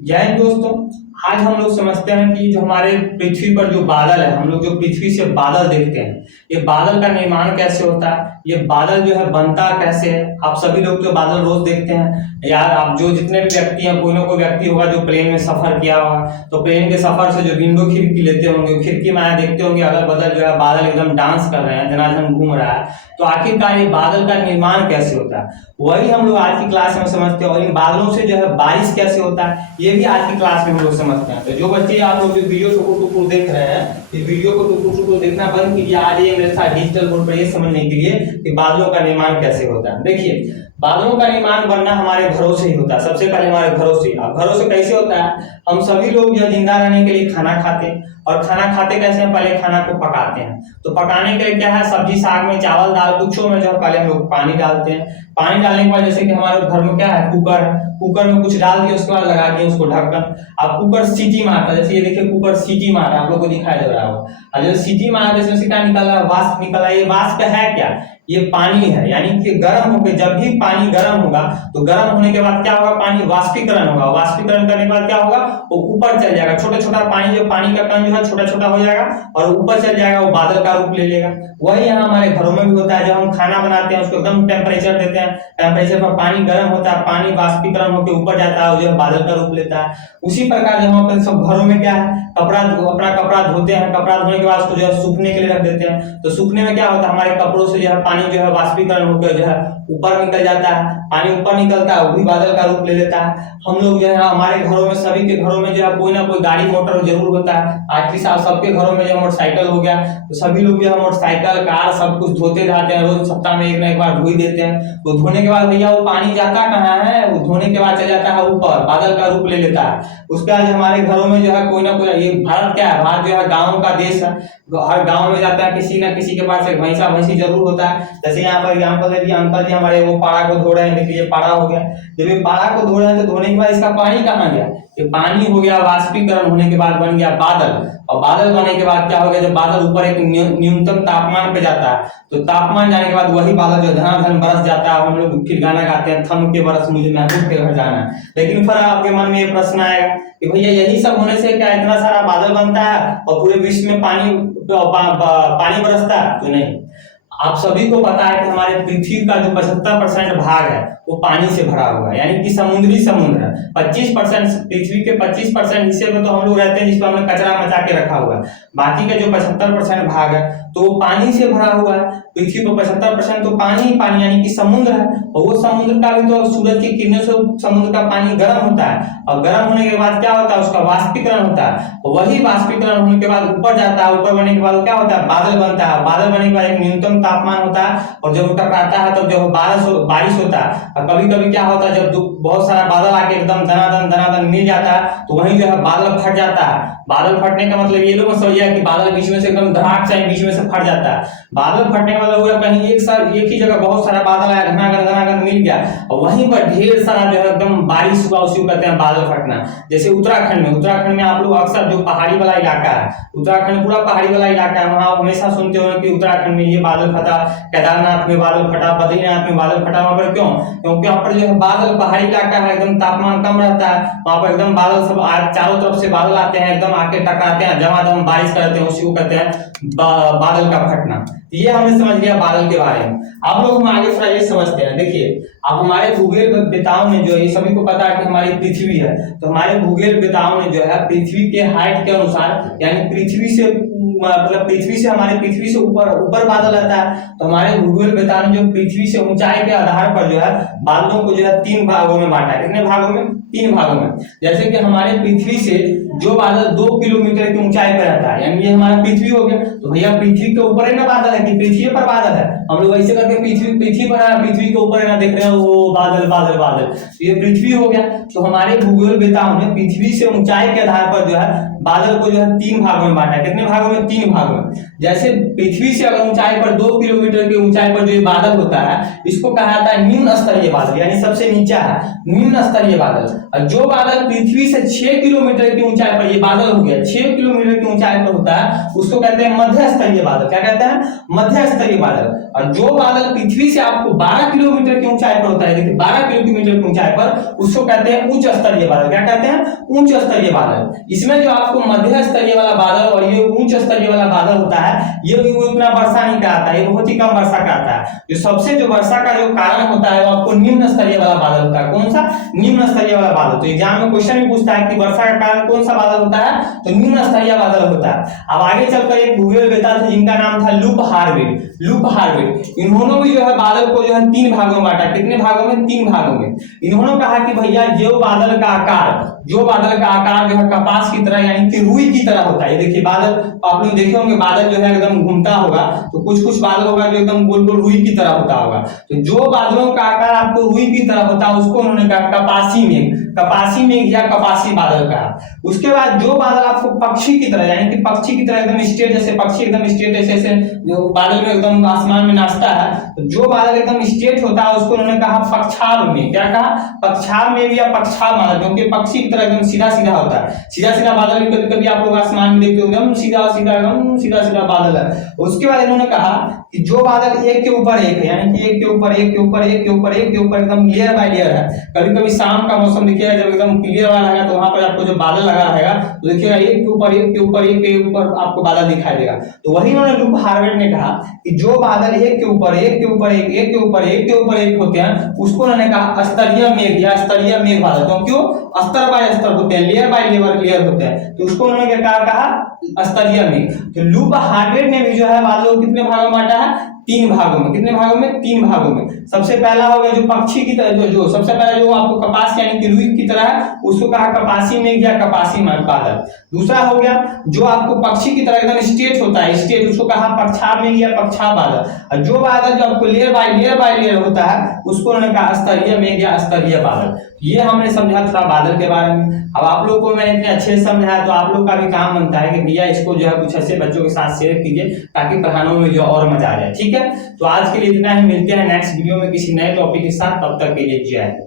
जय हिंद दोस्तों। आज हम लोग समझते हैं कि जो हमारे पृथ्वी पर जो बादल है, हम लोग जो पृथ्वी से बादल देखते हैं, ये बादल का निर्माण कैसे होता है, ये बादल जो है बनता कैसे है। आप सभी लोग जो बादल रोज देखते हैं यार, आप जो जितने भी व्यक्ति हैं, कोई ना कोई व्यक्ति होगा जो प्लेन में सफर किया होगा, तो प्लेन के सफर से जो विंडो खिड़की लेते होंगे, खिड़की में आया देखते होंगे अगल बगल जो है बादल एकदम डांस कर रहे हैं, धनाधन घूम रहा है। तो आखिरकार ये बादल का निर्माण कैसे होता है, वही हम लोग आज की क्लास में समझते हैं। और इन बादलों से जो है बारिश कैसे होता है, ये भी आज की क्लास में हम लोग समझते हैं। तो जो बच्चे आप लोग जो वीडियो टुकुर देख रहे हैं, इस वीडियो को टुकुर देखना बंद कीजिए। आज ये मेरे साथ डिजिटल बोर्ड पर ये समझने के लिए कि बादलों का निर्माण कैसे होता है। देखिए, बादलों का निर्माण बनना हमारे घरों से ही होता है। सबसे पहले हमारे घरों से। अब घरों से कैसे होता है, हम सभी लोग जो जिंदा रहने के लिए खाना खाते हैं, और खाना खाते कैसे हैं, पहले खाना को पकाते हैं। तो पकाने के लिए क्या है, सब्जी साग में, चावल दाल कुछों में जो है पहले हम लोग पानी डालते हैं। पानी डालने के बाद जैसे कि हमारे घर में क्या है, कुकर है, कुकर में कुछ डाल दिया, उसके बाद लगा दिया उसको ढक्कन। अब कुकर सीटी मारता है, जैसे ये देखिए कुकर सीटी मार रहा है, आप लोग को दिखाई दे रहा होगा। और जब सीटी मारा जैसे उससे क्या निकल रहा है, वाष्प निकल रहा है। ये वाष्प है क्या, ये पानी है। यानी कि गर्म होकर, जब भी पानी गर्म होगा तो गर्म होने के बाद क्या होगा, पानी वाष्पीकरण होगा। वाष्पीकरण करने के बाद क्या होगा, वो ऊपर चल जाएगा। छोटा छोटा पानी, जो पानी का कण जो है छोटा छोटा हो जाएगा और ऊपर चल जाएगा, वो बादल का रूप ले लेगा। वही यहाँ हमारे घरों में भी होता है। जब हम खाना बनाते हैं, उसको एकदम टेम्परेचर देते हैं, टेम्परेचर पर पानी गर्म होता है, पानी वाष्पीकरण होकर ऊपर जाता है और जो है बादल का रूप लेता है। उसी प्रकार जब हम अपने सब घरों में क्या है, अपना कपड़ा धोते हैं, कपड़ा धोने के बाद उसको जो है सूखने के लिए रख देते हैं। तो सूखने में क्या होता है, हमारे कपड़ों से जो है पानी जो है वाष्पीकरण होकर जो है ऊपर निकल जाता है। पानी ऊपर निकलता है, वो भी बादल का रूप ले लेता है। हम लोग जो है हमारे घरों में, सभी के घरों में जो है कोई ना कोई गाड़ी मोटर जरूर होता है। आज के साल सबके घरों में जो मोटरसाइकिल हो गया, तो सभी लोग जो है मोटरसाइकिल कार सब कुछ धोते रहते हैं। रोज सप्ताह में एक ना एक बार धो ही देते हैं। तो धोने के बाद भैया वो पानी जाता कहाँ है, वो धोने के बाद चल जाता है ऊपर, बादल का रूप ले लेता है। उसके बाद हमारे घरों में जो है कोई ना कोई, ये भारत क्या है, भारत जो है गाँव का देश है। हर गांव में जाता है, किसी ना किसी के पास एक भैंसा भैंसी जरूर होता है। जैसे यहाँ पर एग्जाम्पल दे दिया, अंकल जी हमारे वो पाड़ा को धो रहे हैं, देखिए पाड़ा हो गया। जब ये पाड़ा को धो रहे हैं तो धोने के बाद इसका पानी कहाँ गया, ये पानी हो गया वाष्पीकरण होने के बाद बन गया बादल। और बादल बनने के बाद क्या हो गया, जब बादल ऊपर एक न्यूनतम तापमान पे जाता है, तो तापमान जाने के बाद वही बादल जो धनाधन बरस जाता है। हम लोग फिर गाना गाते हैं, थम के बरस मुझे महबूब के घर जाना है। लेकिन फिर आपके मन में ये प्रश्न आएगा कि भैया यही सब होने से क्या इतना सारा बादल बनता है और पूरे विश्व में पानी बरसता है? तो नहीं। आप सभी को पता है कि हमारे पृथ्वी का जो 75% भाग है वो पानी से भरा हुआ है, यानी कि समुद्र है। 25% पृथ्वी के 25% हिस्से में तो हम लोग रहते हैं, जिस पर हमने कचरा मचा के रखा हुआ है। बाकी का जो 75% भाग है तो वो पानी से भरा हुआ है। पृथ्वी पर 75% तो पानी ही पानी, यानी कि समुद्र है। और वो समुद्र का भी तो सूरज की किरणों से समुद्र का पानी गर्म होता है, और गर्म होने के बाद क्या होता है, उसका वाष्पीकरण होता है। वही वाष्पीकरण होने के बाद ऊपर जाता है, ऊपर बनने के बाद क्या होता है, बादल बनता है। बादल बनने के बाद एक न्यूनतम तापमान होता है, और जब टकराता है तब जो बारिश होता है। और कभी कभी क्या होता है, जब बहुत सारा बादल आके एकदम दनादन मिल जाता है, तो वहीं जो है बादल फट जाता है। बादल फटने का मतलब ये लोग समझिए कि बादल बीच में से एकदम धड़ाक से बीच में से फट जाता है। बादल फटने का मतलब हुआ कहीं एक ही जगह बहुत सारा बादल आया, घनाघन मिल गया, और वहीं पर ढेर सारा जो है एकदम बारिश हुआ, उसी को कहते हैं बादल फटना। जैसे उत्तराखंड में आप लोग अक्सर, जो पहाड़ी वाला इलाका है, उत्तराखंड पूरा पहाड़ी वाला इलाका है, वहां हमेशा सुनते हो कि उत्तराखंड में ये बादल फटा, केदारनाथ में बादल फटा, बद्रीनाथ में बादल फटा। वहां पर क्यों? क्योंकि वहां पर जो है बादल, पहाड़ी इलाका है, एकदम तापमान कम रहता है, वहां पर एकदम बादल सब चारों तरफ से बादल आते हैं, एकदम आके टकराते हैं, जमादम बारिश करते हैं, उसी को कहते हैं बादल का फटना। ये हमने समझ लिया बादल के बारे में। आप लोग हम आगे थोड़ा ये समझते हैं। देखिए, अब हमारे भूगोलवेताओं ने जो है, सभी को पता है कि हमारी पृथ्वी है, तो हमारे भूगोलवेताओं ने जो है पृथ्वी के हाइट के अनुसार, यानी पृथ्वी से हमारे पृथ्वी से ऊपर बादल रहता है। तो हमारे भूगोलवेताओं ने जो पृथ्वी से ऊंचाई के आधार पर जो है बादलों को जो है 3 भागों में बांटा है। कितने भागों में? 3 भागों में। जैसे कि हमारे पृथ्वी से जो बादल 2 किलोमीटर की ऊंचाई पर रहता है, यानी ये हमारा पृथ्वी हो गया। तो भैया पृथ्वी के ऊपर है ना बादल है, कि पृथ्वी पर बादल है? हम लोग ऐसे करके पृथ्वी पर है, पृथ्वी के ऊपर है ना, देख रहे हो वो बादल बादल बादल, तो ये पृथ्वी हो गया। तो हमारे भूगोलवेताओं ने पृथ्वी से ऊंचाई के आधार पर जो है बादल को जो है 3 भागों में बांटा है। कितने भागों में? 3 भागों में। जैसे पृथ्वी से अगर ऊंचाई पर 2 किलोमीटर की ऊंचाई पर जो ये बादल होता है, इसको कहा जाता है निम्न स्तरीय बादल, यानी सबसे नीचा है, निम्न स्तरीय बादल। और जो बादल पृथ्वी से 6 किलोमीटर की ऊंचाई पर, ये बादल हो गया 6 किलोमीटर की ऊंचाई पर होता है, उसको कहते हैं मध्य स्तरीय बादल। क्या कहते हैं? मध्य स्तरीय बादल। और जो बादल पृथ्वी से आपको 12 किलोमीटर की ऊंचाई पर होता है, देखिए 12 किलोमीटर की ऊंचाई पर, उसको कहते हैं उच्च स्तरीय बादल। क्या कहते हैं? उच्च स्तरीय बादल। इसमें जो आपको मध्य स्तरीय वाला बादल और ये उच्च स्तरीय वाला बादल होता है, ये उतना वर्षा नहीं कराता है, ये बहुत ही कम वर्षा कराता है। जो सबसे जो वर्षा का जो कारण होता है वो आपको निम्न स्तरीय वाला बादल होता है। कौन सा? निम्न स्तरीय वाला बादल। तो एग्जाम में क्वेश्चन भी पूछता है कि वर्षा का कारण कौन सा बादल होता है, तो निम्न स्तरीय बादल होता है। अब आगे चलकर एक भूगोलवेत्ता थे जिनका नाम था लूप हार्विन। लूप हार्विन, इन्होंने भी जो है बादल को जो है 3 भागों में बांटा। कितने भागों में? 3 भागों में। इन्होंने कहा कि भैया जो बादल का आकार जो है कपास की तरह यानी कि रुई की तरह होता है। ये देखिए बादल, आप लोग देखे होंगे बादल जो है एकदम घूमता होगा, तो कुछ कुछ बादल होगा जो एकदम गोल गोल रुई की तरह होता होगा। तो जो बादलों का आकार आपको रुई की तरह होता है उसको उन्होंने कहा कपासी मेघ। कपासी मेघ या कपासी बादल कहा। उसके बाद जो बादल आपको पक्षी की तरह यानी कि पक्षी की तरह एकदम स्ट्रेट, जैसे पक्षी एकदम स्ट्रेट ऐसे जो बादल में एकदम आसमान में नाचता है, तो जो बादल एकदम स्ट्रेट होता है उसको उन्होंने कहा पक्षाभ मेघ। क्या कहा? पक्षाभ मेघ या पक्षाभ बादल, क्योंकि पक्षी की तरह एकदम सीधा सीधा होता है। सीधा सीधा बादल भी कभी कभी आप लोग आसमान में देखते होंगे, एकदम सीधा सीधा बादल है। उसके बाद इन्होंने कहा कि जो बादल एक के ऊपर एक है, यानी कि एक के ऊपर एक के ऊपर एक के ऊपर एक के ऊपर एकदम लेयर बाय लेयर है। कभी कभी शाम का मौसम देखिएगा जब एकदम क्लियर वाला रहेगा तो वहां पर आपको जो बादल लगा रहेगा तो देखिएगा एक के ऊपर एक के ऊपर एक के ऊपर आपको बादल दिखाई देगा। तो वही उन्होंने लूप हार्विन ने कहा कि जो बादल एक के ऊपर एक के ऊपर एक एक के ऊपर एक के ऊपर एक होते हैं उसको उन्होंने कहा स्तरीय मेघ या स्तरीय मेघ बादल। क्यों? स्तर बाय स्तर होते हैं, लेयर बाय लेयर होते हैं, तो उसको उन्होंने क्या कहा? स्तरीय मेघ। तो लूप हार्विन ने भी जो है बादलों को कितने भागों में बांटा है? 3 भागों में। कितने भागों में? 3 भागों में। सबसे पहला हो गया जो पक्षी की तरह, जो सबसे पहला जो आपको कपास यानी कि रुई की तरह है उसको कहा कपासी मेघ या कपासी बादल। दूसरा हो गया जो आपको पक्षी की तरह एकदम स्ट्रेट होता है, स्ट्रेट, उसको कहा पक्षाभ मेघ या पक्षाभ बादल। और जो बादल जो आपको लेयर बाय लेयर होता है उसको उन्होंने कहा स्तरीय मेघ या स्तरीय बादल। ये हमने समझा थोड़ा बादल के बारे में। अब आप लोग को मैंने इतने अच्छे से समझाया तो आप लोग का भी काम बनता है कि भैया इसको जो है कुछ ऐसे बच्चों के साथ शेयर कीजिए ताकि पढ़ाने में जो और मजा आ जाए। ठीक है, तो आज के लिए इतना ही, मिलते हैं नेक्स्ट वीडियो में किसी नए टॉपिक के साथ। तब तक के लिए जय हिंद।